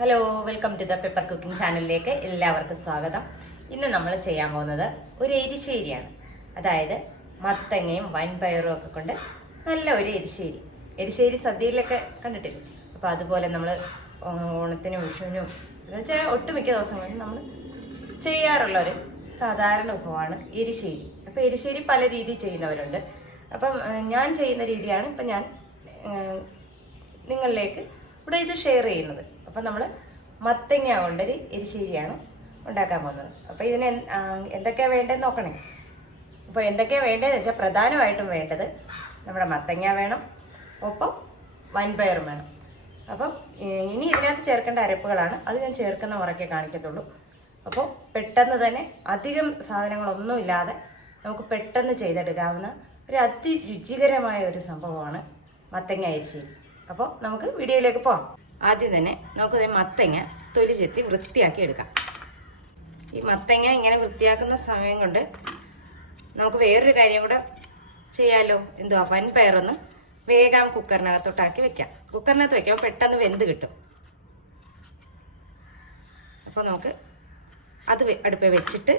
Hello, welcome to the pepper cooking ചാനലിലേക്ക് എല്ലാവർക്കും സ്വാഗതം. ഇന്ന് നമ്മൾ ചെയ്യാൻ പോകുന്നത് ഒരു എരിശ്ശേരിയാണ്. അതായത് മത്തങ്ങയും വൻപയറും ഒക്കെ കൊണ്ട് നല്ല ഒരു എരിശ്ശേരി. എരിശ്ശേരി സദ്യയിലൊക്കെ കണ്ടിട്ടില്ലേ? അപ്പോൾ അതുപോലെ നമ്മൾ ഓണത്തിനും വിഷുവിനും എന്ന് വെച്ചാൽ ഒട്ടുമിക്ക ദിവസങ്ങളിൽ നമ്മൾ ചെയ്യാറുള്ള ഒരു സാധാരണ വിഭവമാണ് എരിശ്ശേരി. അപ്പോൾ എരിശ്ശേരി പല രീതിയിൽ ചെയ്യുന്നവരുണ്ട്. അപ്പം ഞാൻ ചെയ്യുന്ന രീതിയാണ് ഇപ്പം ഞാൻ നിങ്ങളിലേക്ക് ഇവിടെ ഇത് ഷെയർ ചെയ്യുന്നത്. അപ്പം നമ്മൾ മത്തങ്ങ കൊണ്ടൊരു എരിശ്ശേരിയാണ് ഉണ്ടാക്കാൻ പോകുന്നത്. അപ്പോൾ ഇതിന് എന്തൊക്കെയാണ് വേണ്ടതെന്ന് നോക്കണേ. അപ്പോൾ എന്തൊക്കെയാണ് വേണ്ടതെന്ന് വെച്ചാൽ പ്രധാനമായിട്ടും വേണ്ടത് നമ്മുടെ മത്തങ്ങ വേണം, ഒപ്പം വൻപയറും വേണം. അപ്പം ഇനി ഇതിനകത്ത് ചേർക്കേണ്ട അരപ്പുകളാണ്, അത് ഞാൻ ചേർക്കുന്ന മുറയ്ക്കേ കാണിക്കത്തുള്ളൂ. അപ്പോൾ പെട്ടെന്ന് തന്നെ അധികം സാധനങ്ങളൊന്നുമില്ലാതെ നമുക്ക് പെട്ടെന്ന് ചെയ്തെടുക്കാവുന്ന ഒരു അതിരുചികരമായ ഒരു സംഭവമാണ് മത്തങ്ങ എരിശ്ശേരി. അപ്പോൾ നമുക്ക് വീഡിയോയിലേക്ക് പോകാം. ആദ്യം തന്നെ നമുക്ക് മത്തങ്ങ തൊലി ചെത്തി വൃത്തിയാക്കി എടുക്കാം. ഈ മത്തങ്ങ ഇങ്ങനെ വൃത്തിയാക്കുന്ന സമയം കൊണ്ട് നമുക്ക് വേറൊരു കാര്യം കൂടെ ചെയ്യാമല്ലോ. എന്തുവാ, വൻപയറൊന്ന് വേഗം കുക്കറിനകത്തോട്ടാക്കി വെക്കാം. കുക്കറിനകത്ത് വെക്കുമ്പോൾ പെട്ടെന്ന് വെന്ത് കിട്ടും. അപ്പോൾ നമുക്ക് അത് അടുപ്പിൽ വെച്ചിട്ട്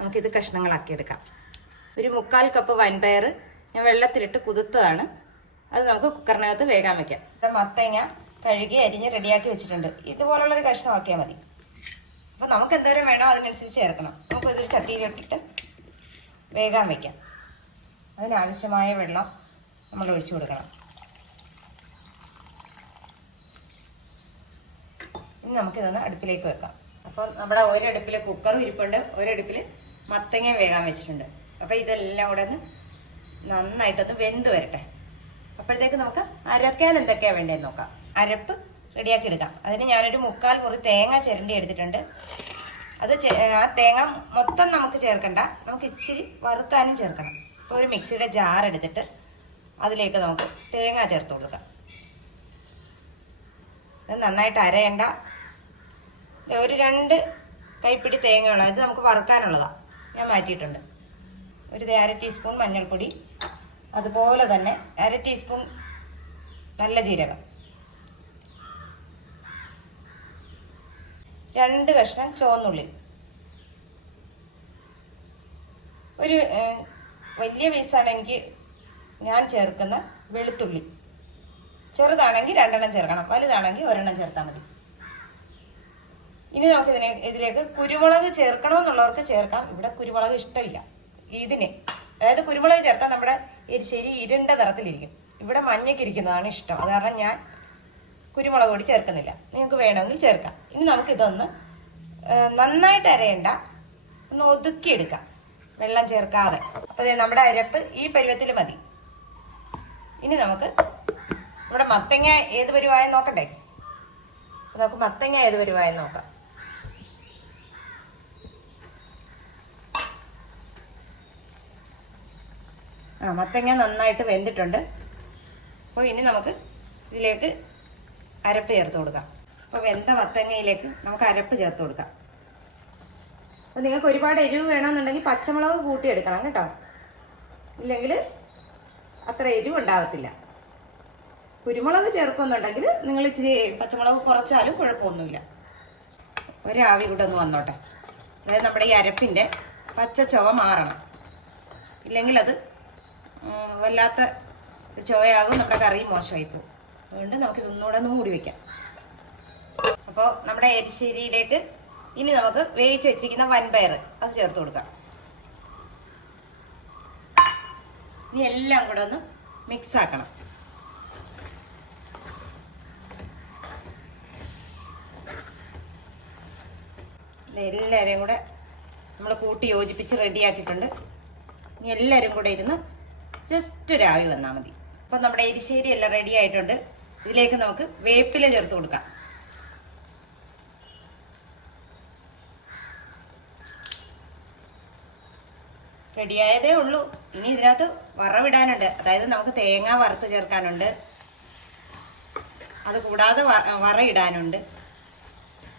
നമുക്കിത് കഷ്ണങ്ങളാക്കി എടുക്കാം. ഒരു 3/4 കപ്പ് വൻപയർ ഞാൻ വെള്ളത്തിലിട്ട് കുതിർത്തതാണ്. അത് നമുക്ക് കുക്കറിനകത്ത് വേഗം വെക്കാം. മത്തങ്ങ കഴുകി അരിഞ്ഞ് റെഡിയാക്കി വെച്ചിട്ടുണ്ട്. ഇതുപോലുള്ളൊരു കഷ്ണമാക്കിയാൽ മതി. അപ്പോൾ നമുക്ക് എന്തോരം വേണോ അതിനനുസരിച്ച് ചേർക്കണം. നമുക്കിതൊരു ചട്ടിയിലിട്ടിട്ട് വേഗം വയ്ക്കാം. അതിനാവശ്യമായ വെള്ളം നമ്മൾ ഒഴിച്ചു കൊടുക്കണം. ഇനി നമുക്കിതൊന്ന് അടുപ്പിലേക്ക് വെക്കാം. അപ്പം നമ്മുടെ ഒരടുപ്പിൽ കുക്കറും ഇരിപ്പുണ്ട്, ഒരടുപ്പിൽ മത്തങ്ങ വേഗം വെച്ചിട്ടുണ്ട്. അപ്പോൾ ഇതെല്ലാം കൂടെ ഒന്ന് നന്നായിട്ടൊന്ന് വെന്ത് വരട്ടെ. അപ്പോഴത്തേക്ക് നമുക്ക് അരയ്ക്കാൻ എന്തൊക്കെയാണ് വേണ്ടതെന്ന് നോക്കാം. അരപ്പ് റെഡിയാക്കി എടുക്കാം. അതിന് ഞാനൊരു 3/4 മുറി തേങ്ങ ചിരണ്ടി എടുത്തിട്ടുണ്ട്. അത് ആ തേങ്ങ മൊത്തം നമുക്ക് ചേർക്കണ്ട, നമുക്ക് ഇച്ചിരി വറുക്കാനും ചേർക്കണം. അപ്പോൾ ഒരു മിക്സിയുടെ ജാർ എടുത്തിട്ട് അതിലേക്ക് നമുക്ക് തേങ്ങ ചേർത്ത് കൊടുക്കാം. അത് നന്നായിട്ട് അരയണ്ട. ഒരു 2 കൈപ്പിടി തേങ്ങയുള്ള ഇത് നമുക്ക് വറുക്കാനുള്ളതാണ്, ഞാൻ മാറ്റിയിട്ടുണ്ട്. ഒരു 1/2 ടീസ്പൂൺ മഞ്ഞൾപ്പൊടി, അതുപോലെ തന്നെ 1/2 ടീസ്പൂൺ നല്ല ജീരകം, 2 കഷ്ണം ചുവന്നുള്ളി, ഒരു വലിയ പീസാണ് ഞാൻ ചേർക്കുന്ന വെളുത്തുള്ളി. ചെറുതാണെങ്കിൽ 2 ചേർക്കണം, വലുതാണെങ്കിൽ 1 ചേർത്താൽ മതി. ഇനി നമുക്ക് ഇതിലേക്ക് കുരുമുളക് ചേർക്കണമെന്നുള്ളവർക്ക് ചേർക്കാം. ഇവിടെ കുരുമുളക് ഇഷ്ടമില്ല ഇതിന്. അതായത് കുരുമുളക് ചേർത്താൽ നമ്മുടെ എരിശ്ശേരി ഇരുണ്ട നിറത്തിലിരിക്കും. ഇവിടെ മഞ്ഞക്കിരിക്കുന്നതാണ് ഇഷ്ടം. അത് കാരണം ഞാൻ കുരുമുളക് പൊടി ചേർക്കുന്നില്ല. നിങ്ങൾക്ക് വേണമെങ്കിൽ ചേർക്കാം. ഇനി നമുക്കിതൊന്ന് നന്നായിട്ട് അരയണ്ട, ഒന്ന് ഒതുക്കിയെടുക്കാം, വെള്ളം ചേർക്കാതെ. അപ്പോൾ നമ്മുടെ അരപ്പ് ഈ പരുവത്തിൽ മതി. ഇനി നമുക്ക് നമ്മുടെ മത്തങ്ങ ഏത് പരുവായെന്ന് നോക്കണ്ടേ. നമുക്ക് മത്തങ്ങ ഏത് പരുവായെന്ന് നോക്കാം. മത്തങ്ങ നന്നായിട്ട് വെന്തിട്ടുണ്ട്. അപ്പോൾ ഇനി നമുക്ക് ഇതിലേക്ക് അരപ്പ് ചേർത്ത് കൊടുക്കാം. അപ്പോൾ വെന്ത മത്തങ്ങയിലേക്ക് നമുക്ക് അരപ്പ് ചേർത്ത് കൊടുക്കാം. അപ്പോൾ നിങ്ങൾക്ക് ഒരുപാട് എരിവ് വേണമെന്നുണ്ടെങ്കിൽ പച്ചമുളക് കൂട്ടിയെടുക്കണം കേട്ടോ, ഇല്ലെങ്കിൽ അത്ര എരിവ് ഉണ്ടാകത്തില്ല. കുരുമുളക് ചേർക്കുന്നുണ്ടെങ്കിൽ നിങ്ങൾ ഇച്ചിരി പച്ചമുളക് കുറച്ചാലും കുഴപ്പമൊന്നുമില്ല. ഒരാവി കൂടെ ഒന്ന് വന്നോട്ടെ. അതായത് നമ്മുടെ ഈ അരപ്പിൻ്റെ പച്ച ചുവ മാറണം, ഇല്ലെങ്കിൽ അത് വല്ലാത്ത ചോയാകും, നമ്മുടെ കറി മോശമായി പോകും. അതുകൊണ്ട് നമുക്കിതൊന്നുകൂടെ മൂടി വയ്ക്കാം. അപ്പോൾ നമ്മുടെ എരിശ്ശേരിയിലേക്ക് ഇനി നമുക്ക് വേവിച്ച് വെച്ചിരിക്കുന്ന വൻപയർ അത് ചേർത്ത് കൊടുക്കാം. ഇനി എല്ലാം കൂടെ ഒന്ന് മിക്സ് ആക്കണം. എല്ലാവരെയും കൂടെ നമ്മൾ കൂട്ടി യോജിപ്പിച്ച് റെഡിയാക്കിയിട്ടുണ്ട്. ഇനി എല്ലാവരും കൂടെ ഇരുന്ന് ജസ്റ്റ് ഒരു ആവി വന്നാൽ മതി. അപ്പോൾ നമ്മുടെ എരിശ്ശേരി എല്ലാം റെഡി ആയിട്ടുണ്ട്. ഇതിലേക്ക് നമുക്ക് വേപ്പില ചേർത്ത് കൊടുക്കാം. റെഡിയായതേ ഉള്ളൂ. ഇനി ഇതിനകത്ത് വറവിടാനുണ്ട്. അതായത് നമുക്ക് തേങ്ങ വറുത്ത് ചേർക്കാനുണ്ട്, അത് കൂടാതെ വറയിടാനുണ്ട്.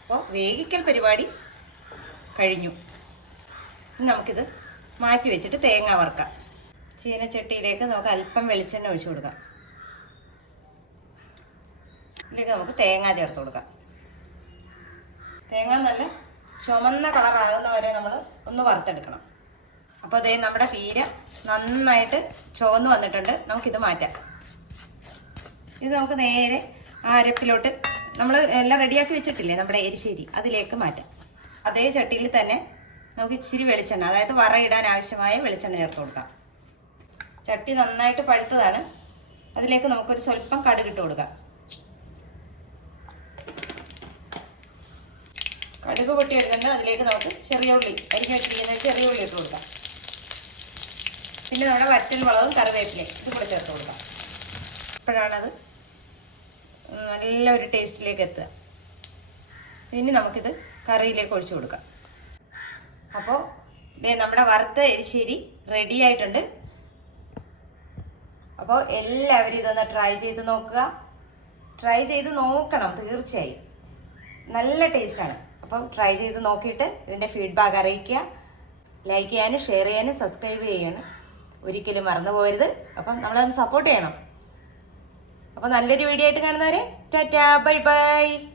അപ്പോൾ വേവിക്കൽ പരിപാടി കഴിഞ്ഞു. ഇനി നമുക്കിത് മാറ്റി വെച്ചിട്ട് തേങ്ങ വറുക്കാം. ചീനച്ചട്ടിയിലേക്ക് നമുക്ക് അല്പം വെളിച്ചെണ്ണ ഒഴിച്ചു കൊടുക്കാം. ഇതിലേക്ക് നമുക്ക് തേങ്ങ ചേർത്ത് കൊടുക്കാം. തേങ്ങ നല്ല ചുമന്ന കളറാകുന്ന വരെ നമ്മൾ ഒന്ന് വറുത്തെടുക്കണം. അപ്പോൾ അതേ നമ്മുടെ പീര നന്നായിട്ട് ചുവന്ന് വന്നിട്ടുണ്ട്. നമുക്കിത് മാറ്റാം. ഇത് നമുക്ക് നേരെ ആ അരപ്പിലോട്ട് നമ്മൾ എല്ലാം റെഡിയാക്കി വെച്ചിട്ടില്ലേ നമ്മുടെ എരിശ്ശേരി, അതിലേക്ക് മാറ്റാം. അതേ ചട്ടിയിൽ തന്നെ നമുക്ക് ഇച്ചിരി വെളിച്ചെണ്ണ, അതായത് വറയിടാൻ ആവശ്യമായ വെളിച്ചെണ്ണ ചേർത്ത് കൊടുക്കാം. ചട്ടി നന്നായിട്ട് പഴുത്തതാണ്. അതിലേക്ക് നമുക്കൊരു സ്വല്പം കടുക് ഇട്ട് കൊടുക്കാം. കടുക് പൊട്ടി വരുന്നുണ്ട്. അതിലേക്ക് നമുക്ക് ചെറിയ ഉള്ളി, അരിഞ്ഞ് വെച്ചിരിക്കുന്ന ചെറിയ ഉള്ളി ഇട്ട് കൊടുക്കാം. പിന്നെ നമ്മുടെ വറ്റൽ മുളകും കറിവേപ്പിലയും ഇത് കൂടെ ചേർത്ത് കൊടുക്കാം. അപ്പോഴാണത് നല്ലൊരു ടേസ്റ്റിലേക്ക് എത്തുക. ഇനി നമുക്കിത് കറിയിലേക്ക് ഒഴിച്ചു കൊടുക്കാം. അപ്പോൾ നമ്മുടെ വറുത്ത എരിശ്ശേരി റെഡി ആയിട്ടുണ്ട്. അപ്പോൾ എല്ലാവരും ഇതൊന്ന് ട്രൈ ചെയ്ത് നോക്കുക. ട്രൈ ചെയ്ത് നോക്കണം തീർച്ചയായും. നല്ല ടേസ്റ്റാണ്. അപ്പം ട്രൈ ചെയ്ത് നോക്കിയിട്ട് ഇതിൻ്റെ ഫീഡ്ബാക്ക് അറിയിക്കുക. ലൈക്ക് ചെയ്യാനും ഷെയർ ചെയ്യാനും സബ്സ്ക്രൈബ് ചെയ്യാനും ഒരിക്കലും മറന്നു പോകരുത്. അപ്പം നമ്മളതൊന്ന് സപ്പോർട്ട് ചെയ്യണം. അപ്പോൾ നല്ലൊരു വീഡിയോ ആയിട്ട് കാണുന്നവരെ ടാറ്റാ, ബൈ ബൈ.